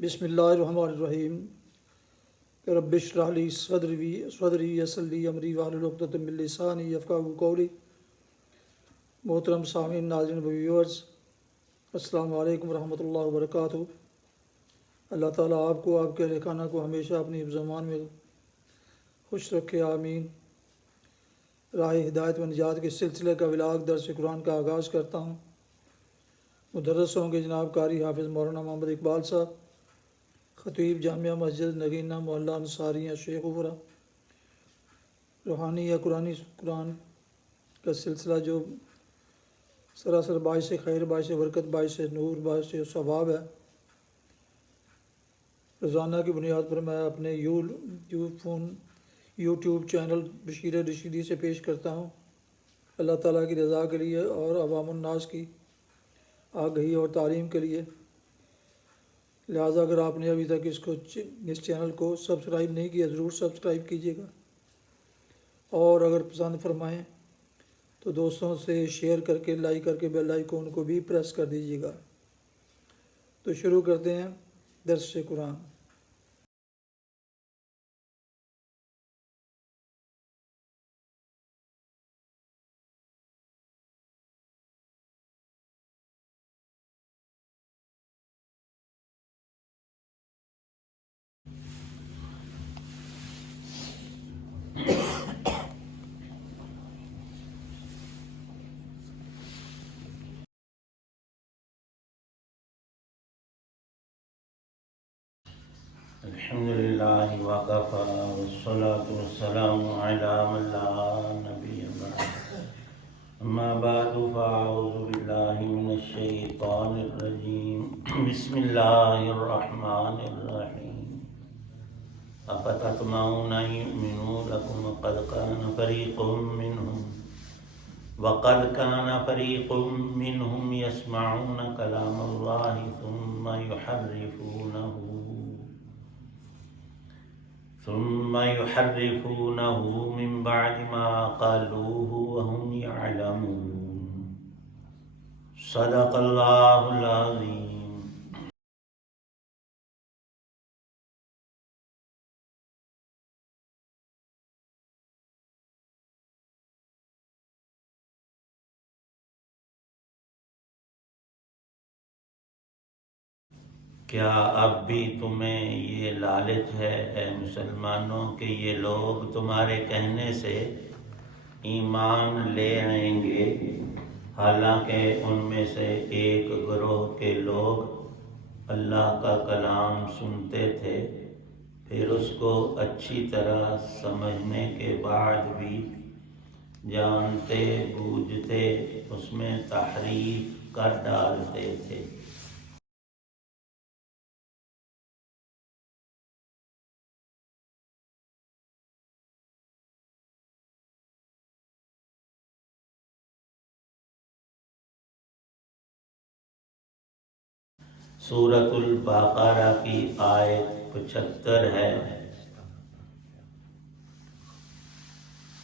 بسم اللہ الرحمن الرحیم۔ رب اشرح لی صدری یسر لی امری واحلل عقدۃ من لسانی یفقہوا قولی۔ محترم سامعین، ناظرین، ویورز، السلام علیکم ورحمۃ اللہ وبرکاتہ۔ اللہ تعالیٰ آپ کو، آپ کے اہل خانہ کو ہمیشہ اپنی حفظ و امان میں خوش رکھے، آمین۔ راہ ہدایت و نجات کے سلسلے کا ولاغ درس قرآن کا آغاز کرتا ہوں۔ مدرس ہوں گے جناب قاری حافظ مولانا محمد اقبال صاحب، خطیب جامعہ مسجد نگینہ محلہ انصاریہ شیخ ورہ۔ روحانی یا قرآن کا سلسلہ جو سراسر باعث خیر، باعث برکت، باعث نور، باعث ثواب ہے۔ روزانہ کی بنیاد پر میں اپنے یوٹیوب چینل بشیر رشیدی سے پیش کرتا ہوں، اللہ تعالیٰ کی رضا کے لیے اور عوام الناس کی آگہی اور تعلیم کے لیے۔ لہٰذا اگر آپ نے ابھی تک اس چینل کو سبسکرائب نہیں کیا، ضرور سبسکرائب کیجیے گا، اور اگر پسند فرمائیں تو دوستوں سے شیئر کر کے، لائک کر کے بیل آئیکن کو بھی پریس کر دیجیے گا۔ تو شروع کرتے ہیں درس قرآن۔ الحمدللہ وکفی والصلاة والسلام علی من لا نبی بعدہ، اما بعد فاعوذ باللہ من الشیطان الرجیم، بسم اللہ الرحمن الرحیم۔ افتطمعون ان یؤمنوا لکم وقد کان فریق منهم یسمعون کلام اللہ ثم يحرفونه من بعد ما قالوه وهم يعلمون۔ صدق اللہ العظیم۔ کیا اب بھی تمہیں یہ لالچ ہے اے مسلمانوں کہ یہ لوگ تمہارے کہنے سے ایمان لے آئیں گے، حالانکہ ان میں سے ایک گروہ کے لوگ اللہ کا کلام سنتے تھے، پھر اس کو اچھی طرح سمجھنے کے بعد بھی جانتے بوجھتے اس میں تحریف کر ڈالتے تھے۔ سورۃ البقرہ کی آیت 75 ہے۔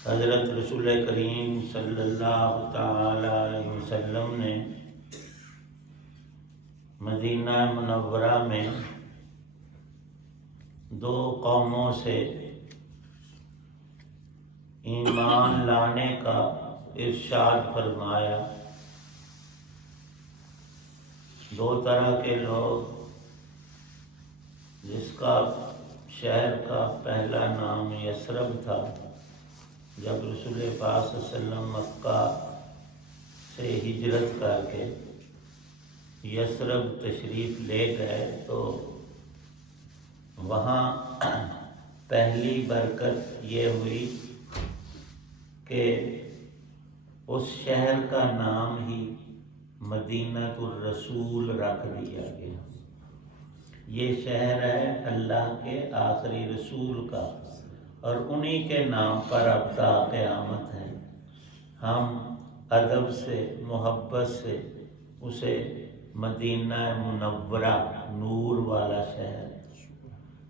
حضرت رسول کریم صلی اللہ تعالی علیہ وسلم نے مدینہ منورہ میں دو قوموں سے ایمان لانے کا ارشاد فرمایا۔ دو طرح کے لوگ، جس کا شہر کا پہلا نام یثرب تھا۔ جب رسول پاک صلی اللہ علیہ وسلم مکہ سے ہجرت کر کے یثرب تشریف لے گئے تو وہاں پہلی برکت یہ ہوئی کہ اس شہر کا نام ہی مدینہ الرسول رکھ دیا گیا۔ یہ شہر ہے اللہ کے آخری رسول کا، اور انہی کے نام پر اب تا قیامت ہے ہم ادب سے، محبت سے اسے مدینہ منورہ، نور والا شہر،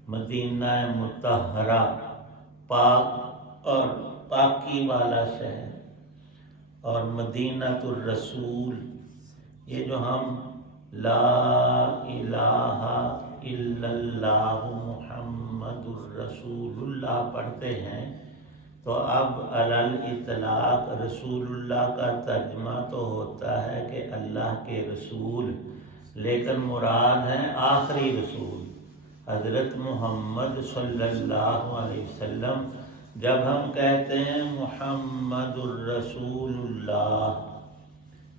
مدینہ مطہرہ، پاک اور پاکی والا شہر، اور مدینہ الرسول، یہ جو ہم لا الہ الا اللہ محمد الرسول اللہ پڑھتے ہیں تو اب علی الاطلاق رسول اللہ کا ترجمہ تو ہوتا ہے کہ اللہ کے رسول، لیکن مراد ہے آخری رسول حضرت محمد صلی اللہ علیہ وسلم۔ جب ہم کہتے ہیں محمد الرسول اللہ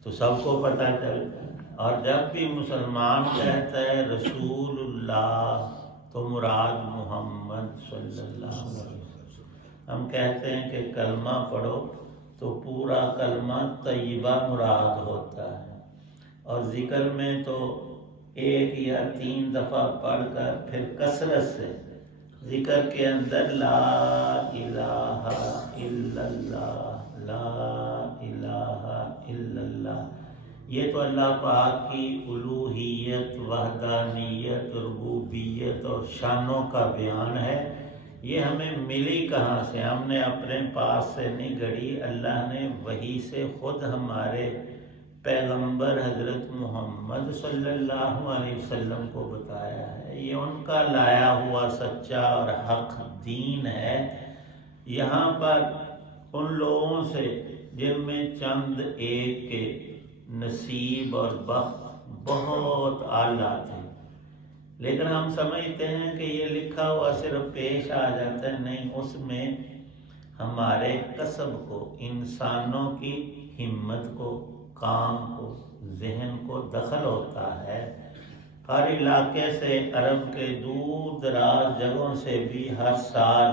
تو سب کو پتہ چلتا ہے، اور جب بھی مسلمان کہتا ہے رسول اللہ تو مراد محمد صلی اللہ علیہ وسلم۔ ہم کہتے ہیں کہ کلمہ پڑھو تو پورا کلمہ طیبہ مراد ہوتا ہے، اور ذکر میں تو 1 یا 3 دفعہ پڑھ کر پھر کثرت سے ذکر کے اندر لا الہ الا اللہ، لا الہ الا اللہ، یہ تو اللہ پاک کی الوہیت، وحدانیت، ربوبیت اور شانوں کا بیان ہے۔ یہ ہمیں ملی کہاں سے؟ ہم نے اپنے پاس سے نہیں گھڑی، اللہ نے وحی سے خود ہمارے پیغمبر حضرت محمد صلی اللہ علیہ وسلم کو بتایا ہے۔ یہ ان کا لایا ہوا سچا اور حق دین ہے۔ یہاں پر ان لوگوں سے جن میں چند ایک کے نصیب اور بخت بہت اعلیٰ تھے، لیکن ہم سمجھتے ہیں کہ یہ لکھا ہوا صرف پیش آ جاتا ہے، نہیں، اس میں ہمارے کسب کو، انسانوں کی ہمت کو، کام کو، ذہن کو دخل ہوتا ہے۔ ہر علاقے سے، عرب کے دور دراز جگہوں سے بھی ہر سال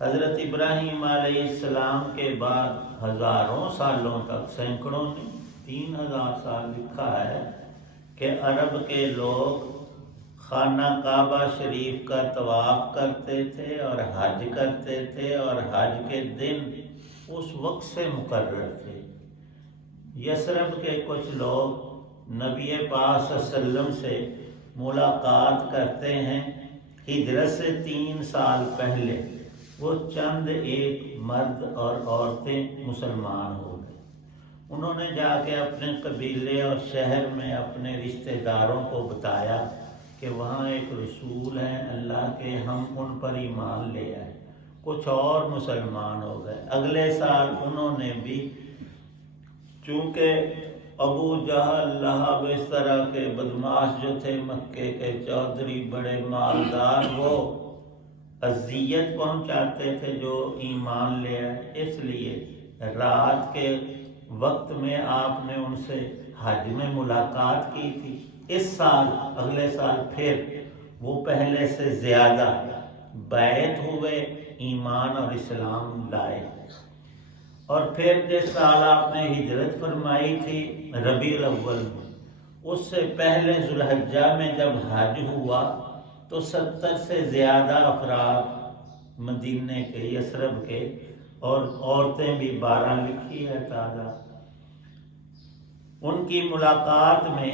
حضرت ابراہیم علیہ السلام کے بعد ہزاروں سالوں تک، سینکڑوں نے 3000 سال لکھا ہے کہ عرب کے لوگ خانہ کعبہ شریف کا طواف کرتے تھے اور حج کرتے تھے، اور حج کے دن اس وقت سے مقرر تھے۔ یثرب کے کچھ لوگ نبی پاک صلی اللہ علیہ وسلم سے ملاقات کرتے ہیں ہجرت سے 3 سال پہلے، وہ چند ایک مرد اور عورتیں مسلمان ہو گئے۔ انہوں نے جا کے اپنے قبیلے اور شہر میں اپنے رشتہ داروں کو بتایا کہ وہاں ایک رسول ہیں اللہ کے، ہم ان پر ایمان لے آئے۔ کچھ اور مسلمان ہو گئے۔ اگلے سال انہوں نے بھی، چونکہ ابو جہل، لہب، اس طرح کے بدماش جو تھے مکے کے چودھری، بڑے مالدار، وہ اذیت پہنچاتے تھے جو ایمان لے آئے، اس لیے رات کے وقت میں آپ نے ان سے حج میں ملاقات کی تھی۔ اس سال، اگلے سال پھر وہ پہلے سے زیادہ بیعت ہوئے، ایمان اور اسلام لائے، اور پھر جس سال آپ نے ہجرت فرمائی تھی ربیع الاول میں، اس سے پہلے ذوالحجہ میں جب حج ہوا تو 70 سے زیادہ افراد مدینے کے، یثرب کے، اور عورتیں بھی 12 لکھی ہے تعداد۔ ان کی ملاقات میں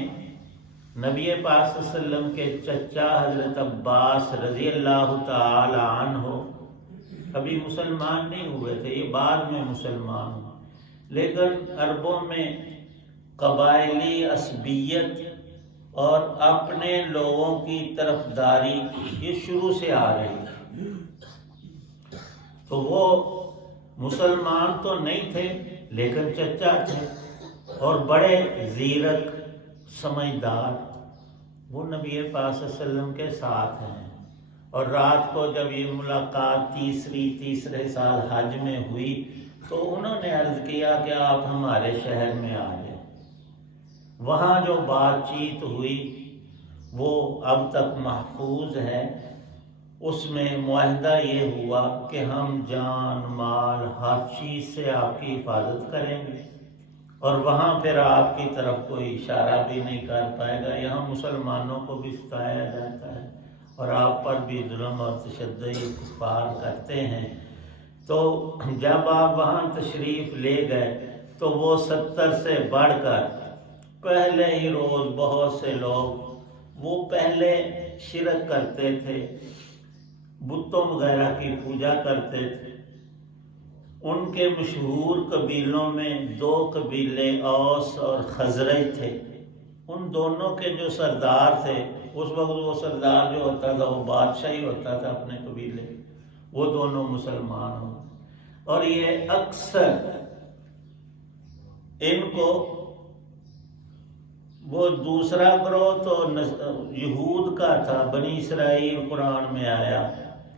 نبی پاک صلی اللہ علیہ وسلم کے چچا حضرت عباس رضی اللہ تعالی عنہ ابھی مسلمان نہیں ہوئے تھے، یہ بعد میں مسلمان ہوئے، لیکن عربوں میں قبائلی عصبیت اور اپنے لوگوں کی طرفداری یہ شروع سے آ رہی تھی، تو وہ مسلمان تو نہیں تھے لیکن چچا تھے اور بڑے زیرک سمجھدار۔ وہ نبی پاک صلی اللہ علیہ وسلم کے ساتھ ہیں، اور رات کو جب یہ ملاقات تیسرے سال حج میں ہوئی تو انہوں نے عرض کیا کہ آپ ہمارے شہر میں آ جائیں۔ وہاں جو بات چیت ہوئی وہ اب تک محفوظ ہے۔ اس میں معاہدہ یہ ہوا کہ ہم جان مال ہر چیز سے آپ کی حفاظت کریں گے، اور وہاں پھر آپ کی طرف کوئی اشارہ بھی نہیں کر پائے گا۔ یہاں مسلمانوں کو بھی ستایا جاتا ہے اور آپ پر بھی ظلم اور تشدد کفار کرتے ہیں۔ تو جب آپ وہاں تشریف لے گئے تو وہ 70 سے بڑھ کر پہلے ہی روز بہت سے لوگ وہ پہلے شرک کرتے تھے، بتوں وغیرہ کی پوجا کرتے تھے۔ ان کے مشہور قبیلوں میں 2 قبیلے اوس اور خزرج تھے۔ ان دونوں کے جو سردار تھے اس وقت وہ سردار جو ہوتا تھا وہ بادشاہ ہی ہوتا تھا اپنے قبیلے، وہ دونوں مسلمان ہو. اور یہ اکثر ان کو وہ دوسرا گروہ تو یہود کا تھا، بنی اسرائیل قرآن میں آیا،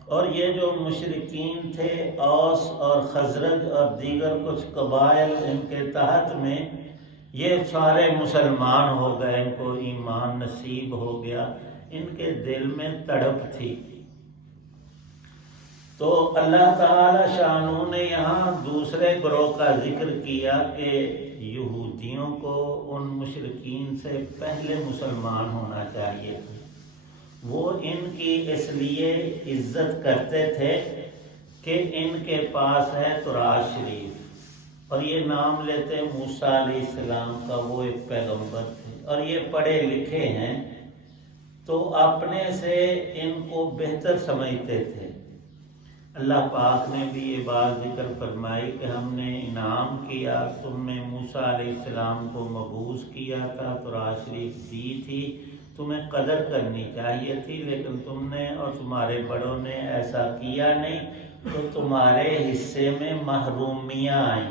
اور یہ جو مشرکین تھے اوس اور خزرج اور دیگر کچھ قبائل ان کے تحت میں، یہ سارے مسلمان ہو گئے، ان کو ایمان نصیب ہو گیا. ان کے دل میں تڑپ تھی. تو اللہ تعالی شانہ نے یہاں دوسرے گروہ کا ذکر کیا کہ یہودیوں کو ان مشرکین سے پہلے مسلمان ہونا چاہیے تھا. وہ ان کی اس لیے عزت کرتے تھے کہ ان کے پاس ہے تورات شریف، اور یہ نام لیتے موسیٰ علیہ السلام کا، وہ ایک پیغمبر تھے اور یہ پڑھے لکھے ہیں، تو اپنے سے ان کو بہتر سمجھتے تھے. اللہ پاک نے بھی یہ بات ذکر فرمائی کہ ہم نے انعام کیا، تم میں موسیٰ علیہ السلام کو مبعوث کیا تھا، تورات شریف دی تھی، تمہیں قدر کرنی چاہیے تھی، لیکن تم نے اور تمہارے بڑوں نے ایسا کیا نہیں، تو تمہارے حصے میں محرومیاں آئیں،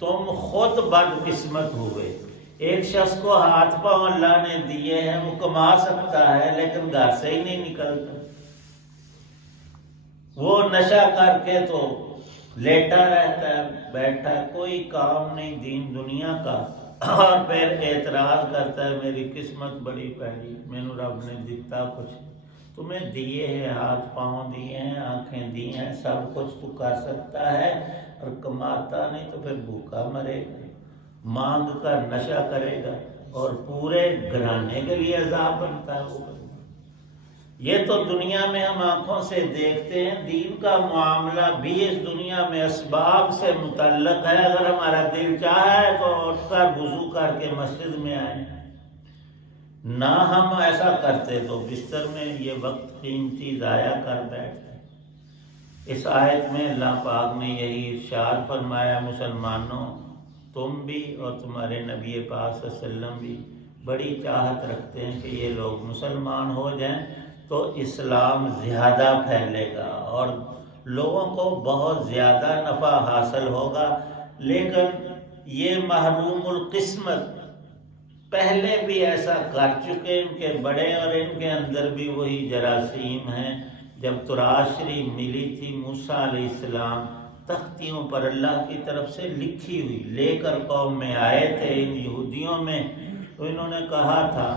تم خود بدقسمت ہوئے. ایک شخص کو ہاتھ پاؤں اللہ نے دیے ہیں، وہ کما سکتا ہے لیکن گھر سے ہی نہیں نکلتا، وہ نشہ کر کے تو لیٹا رہتا ہے، بیٹھا ہے، کوئی کام نہیں دین دنیا کا، اور پھر اعتراض کرتا ہے میری قسمت بڑی پیاری، مینوں رب نے دیتا کچھ، تمہیں دیے ہیں، ہاتھ پاؤں دیے ہیں، آنکھیں دی ہیں، سب کچھ تو کر سکتا ہے، اور کماتا نہیں تو پھر بھوکا مرے گا، مانگ کر نشہ کرے گا، اور پورے گھرانے کے لیے عذاب بنتا ہے وہ. یہ تو دنیا میں ہم آنکھوں سے دیکھتے ہیں، دین کا معاملہ بھی اس دنیا میں اسباب سے متعلق ہے. اگر ہمارا دل چاہے تو اٹھ کر وضو کر کے مسجد میں آئیں، نہ ہم ایسا کرتے تو بستر میں یہ وقت قیمتی ضائع کر بیٹھتے. اس آیت میں اللہ پاک نے یہی ارشاد فرمایا، مسلمانوں تم بھی اور تمہارے نبی پاک صلی اللہ علیہ وسلم بھی بڑی چاہت رکھتے ہیں کہ یہ لوگ مسلمان ہو جائیں تو اسلام زیادہ پھیلے گا اور لوگوں کو بہت زیادہ نفع حاصل ہوگا. لیکن یہ محروم القسمت پہلے بھی ایسا کر چکے ان کے بڑے، اور ان کے اندر بھی وہی جراثیم ہیں. جب تورات شریف ملی تھی، موسیٰ علیہ السلام تختیوں پر اللہ کی طرف سے لکھی ہوئی لے کر قوم میں آئے تھے، ان یہودیوں میں، تو انہوں نے کہا تھا،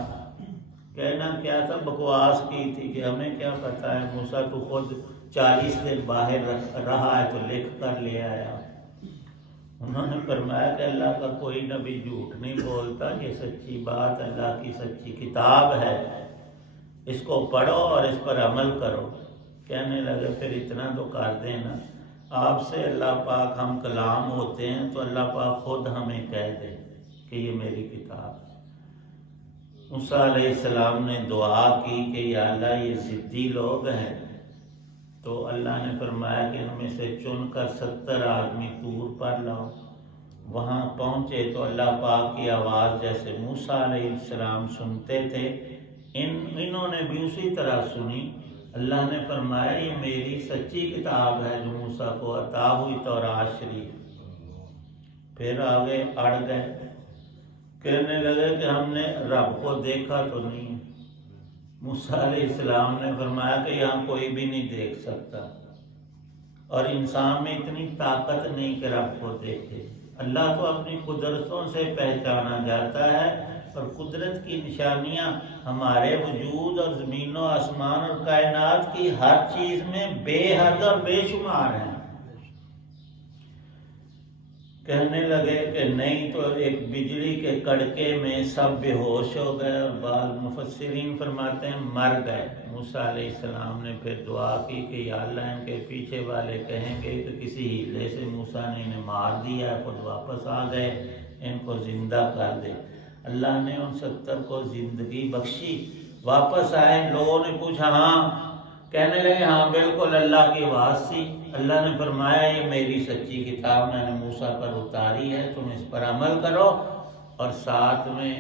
کہنا کیا تھا، بکواس کی تھی کہ ہمیں کیا پتہ ہے، موسیٰ تو خود 40 دن باہر رہا ہے تو لکھ کر لے آیا. انہوں نے فرمایا کہ اللہ کا کوئی نبی جھوٹ نہیں بولتا، یہ سچی بات اللہ کی سچی کتاب ہے، اس کو پڑھو اور اس پر عمل کرو. کہنے لگے پھر اتنا تو کر دینا، آپ سے اللہ پاک ہم کلام ہوتے ہیں تو اللہ پاک خود ہمیں کہہ دے کہ یہ میری کتاب ہے. موسیٰ علیہ السلام نے دعا کی کہ یا اللہ یہ ضدی لوگ ہیں، تو اللہ نے فرمایا کہ ان میں سے چن کر 70 آدمی طور پر لاؤ. وہاں پہنچے تو اللہ پاک کی آواز جیسے موسیٰ علیہ السلام سنتے تھے، انہوں نے بھی اسی طرح سنی. اللہ نے فرمایا یہ میری سچی کتاب ہے جو موسیٰ کو عطا ہوئی، تورات شریف. پھر آگے اڑ گئے، کہنے لگے کہ ہم نے رب کو دیکھا تو نہیں. موسیٰ علیہ السلام نے فرمایا کہ یہاں کوئی بھی نہیں دیکھ سکتا، اور انسان میں اتنی طاقت نہیں کہ رب کو دیکھے. اللہ تو اپنی قدرتوں سے پہچانا جاتا ہے، اور قدرت کی نشانیاں ہمارے وجود اور زمین و آسمان اور کائنات کی ہر چیز میں بے حد اور بے شمار ہیں. کہنے لگے کہ نہیں، تو ایک بجلی کے کڑکے میں سب بے ہوش ہو گئے، اور بعض مفسرین فرماتے ہیں مر گئے. موسیٰ علیہ السلام نے پھر دعا کی کہ یا اللہ ان کے پیچھے والے کہیں گے کہ کسی ہیلے سے موسیٰ نے انہیں مار دیا، خود واپس آ گئے، ان کو زندہ کر دے. اللہ نے ان 70 کو زندگی بخشی، واپس آئے. لوگوں نے پوچھا ہاں، کہنے لگے ہاں بالکل اللہ کی آواز تھی. اللہ نے فرمایا یہ میری سچی کتاب میں نے موسیٰ پر اتاری ہے، تم اس پر عمل کرو. اور ساتھ میں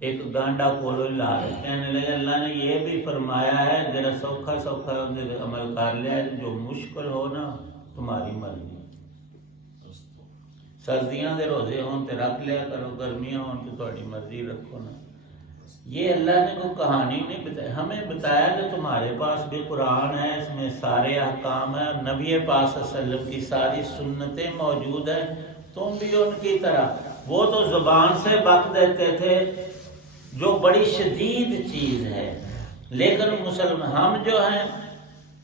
ایک گانڈا کولو لا کے کہنے لگے اللہ نے یہ بھی فرمایا ہے جرا سوکھا سوکھا عمل کر لیا، جو مشکل ہو نا تمہاری مرضی، سردیاں دے روزے ہون تے رکھ لیا کرو، گرمیاں ہون تے تہاڈی مرضی رکھو نا۔ یہ اللہ نے کوئی کہانی نہیں بتائی، ہمیں بتایا کہ تمہارے پاس بھی قرآن ہے، اس میں سارے احکام ہیں، نبی پاک صلی اللہ علیہ وسلم کی ساری سنتیں موجود ہیں، تم بھی ان کی طرح۔ وہ تو زبان سے بک دیتے تھے جو بڑی شدید چیز ہے، لیکن مسلمان ہم جو ہیں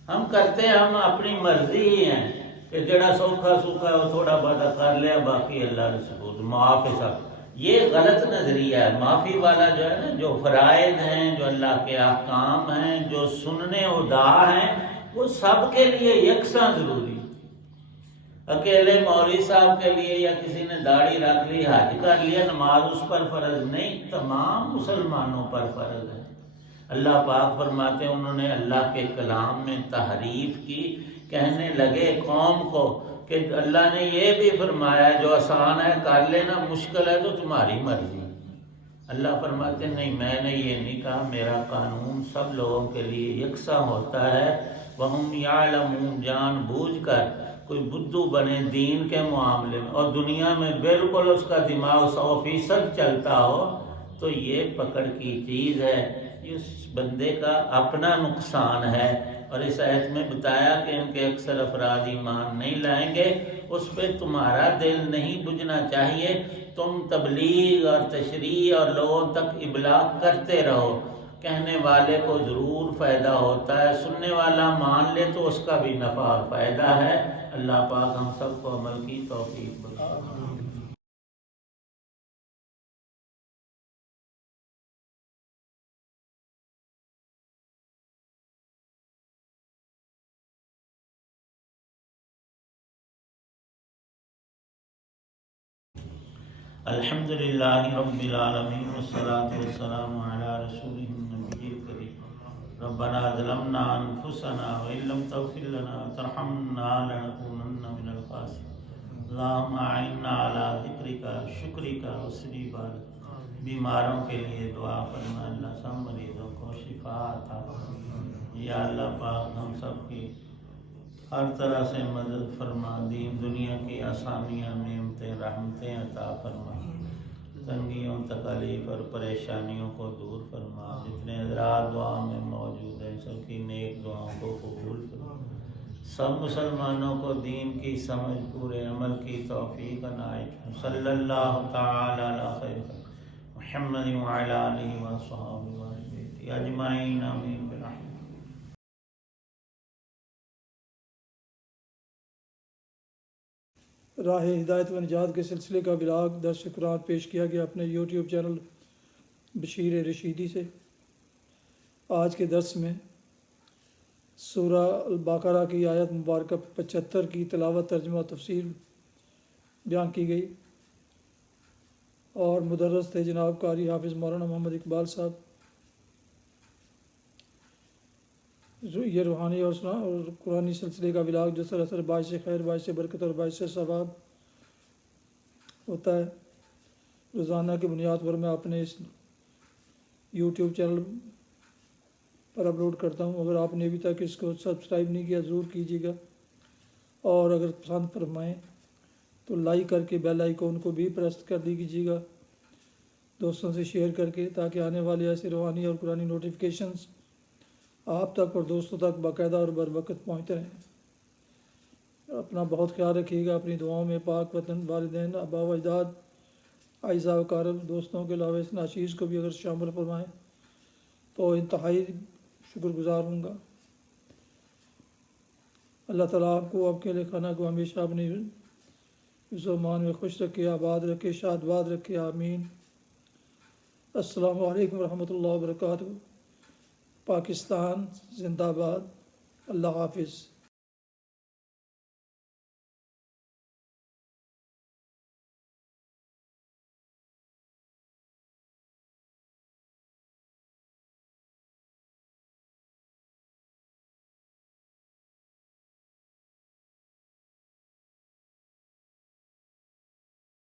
ہم کرتے ہیں، ہم اپنی مرضی ہی ہیں کہ جڑا سوکھا سوکھا ہے وہ تھوڑا بہت کر لیا، باقی اللہ کے سبوت معاف ہے سب۔ یہ غلط نظریہ ہے۔ معافی والا جو ہے نا، جو فرائض ہیں، جو اللہ کے احکام ہیں، جو سننے ادا ہیں، وہ سب کے لیے یکساں ضروری۔ اکیلے مولوی صاحب کے لیے یا کسی نے داڑھی رکھ لی، حج کر لیا، نماز اس پر فرض نہیں، تمام مسلمانوں پر فرض ہے۔ اللہ پاک فرماتے ہیں انہوں نے اللہ کے کلام میں تحریف کی، کہنے لگے قوم کو کہ اللہ نے یہ بھی فرمایا جو آسان ہے کر لینا، مشکل ہے تو تمہاری مرضی۔ اللہ فرماتے ہیں نہیں، میں نے یہ نہیں کہا، میرا قانون سب لوگوں کے لیے یکساں ہوتا ہے۔ وَهُمْ يَعْلَمُونَ، جان بوجھ کر کوئی بدھو بنے دین کے معاملے میں اور دنیا میں بالکل اس کا دماغ 100% چلتا ہو، تو یہ پکڑ کی چیز ہے، اس بندے کا اپنا نقصان ہے۔ اور اس آیت میں بتایا کہ ان کے اکثر افراد ایمان نہیں لائیں گے، اس پہ تمہارا دل نہیں بجھنا چاہیے، تم تبلیغ اور تشریح اور لوگوں تک ابلاغ کرتے رہو، کہنے والے کو ضرور فائدہ ہوتا ہے، سننے والا مان لے تو اس کا بھی نفع اور فائدہ ہے۔ اللہ پاک ہم سب کو عمل کی توفیق بخشے۔ الحمدللہ رب العالمین والصلاة والسلام علی رسولہ النبی الکریم۔ ربنا ظلمنا انفسنا وإن لم تغفر لنا وترحمنا لنکونن من الخاسرین۔ اللہم اعنا علی ذکرک شکرک وحسن عبادتک۔ بیماروں کے لیے دعا فرما، اللہ سب مریضوں کو شفا عطا فرما۔ یا اللہ پاک ہم سب کی ہر طرح سے مدد فرما، دین دنیا کی آسانیاں، نعمتیں، رحمتیں عطا فرما، تنگیوں، تکالیف اور پریشانیوں کو دور فرما۔ جتنے حضرات دعا میں موجود ہیں سب کی نیک دعاؤں کو قبول فرما، سب مسلمانوں کو دین کی سمجھ، پورے عمل کی توفیق عنایت۔ صلی اللہ تعالی علی خیر خلق محمد وعلی آلہ وصحبہ وسلم اجمعین، آمین برحمتہ۔ راہ ہدایت و نجات کے سلسلے کا ولاگ درس قرآن پیش کیا گیا اپنے یوٹیوب چینل بشیر رشیدی سے۔ آج کے درس میں سورہ البقرہ کی آیت مبارکہ 75 کی تلاوت، ترجمہ و تفسیر بیان کی گئی، اور مدرس تھے جناب قاری حافظ مولانا محمد اقبال صاحب۔ یہ روحانی اور قرآنی سلسلے کا ولاگ جو سراسر باعث خیر، باعث برکت اور باعث ثواب ہوتا ہے، روزانہ کی بنیاد پر میں اپنے اس یوٹیوب چینل پر اپلوڈ کرتا ہوں۔ اگر آپ نے ابھی تک اس کو سبسکرائب نہیں کیا ضرور کیجیے گا، اور اگر پسند فرمائیں تو لائک کر کے بیل آئیکن کو بھی پریس کر دیجیے گا، دوستوں سے شیئر کر کے، تاکہ آنے والے ایسے روحانی اور قرآنی نوٹیفیکیشنز آپ تک اور دوستوں تک باقاعدہ اور بر وقت پہنچتے رہیں۔ اپنا بہت خیال رکھیے گا، اپنی دعاؤں میں پاک وطن، والدین، آبا و اجداد، اعزاء و اقارب، دوستوں کے علاوہ اس ناچیز کو بھی اگر شامل فرمائیں تو انتہائی شکر گزار ہوں گا۔ اللہ تعالیٰ آپ کو، آپ کے اہل خانہ کو ہمیشہ اپنی حفظ و امان میں خوش رکھے، آباد رکھے، شاد باد رکھے، آمین۔ السلام علیکم ورحمۃ اللہ وبرکاتہ۔ پاکستان زندہ باد۔ اللہ حافظ۔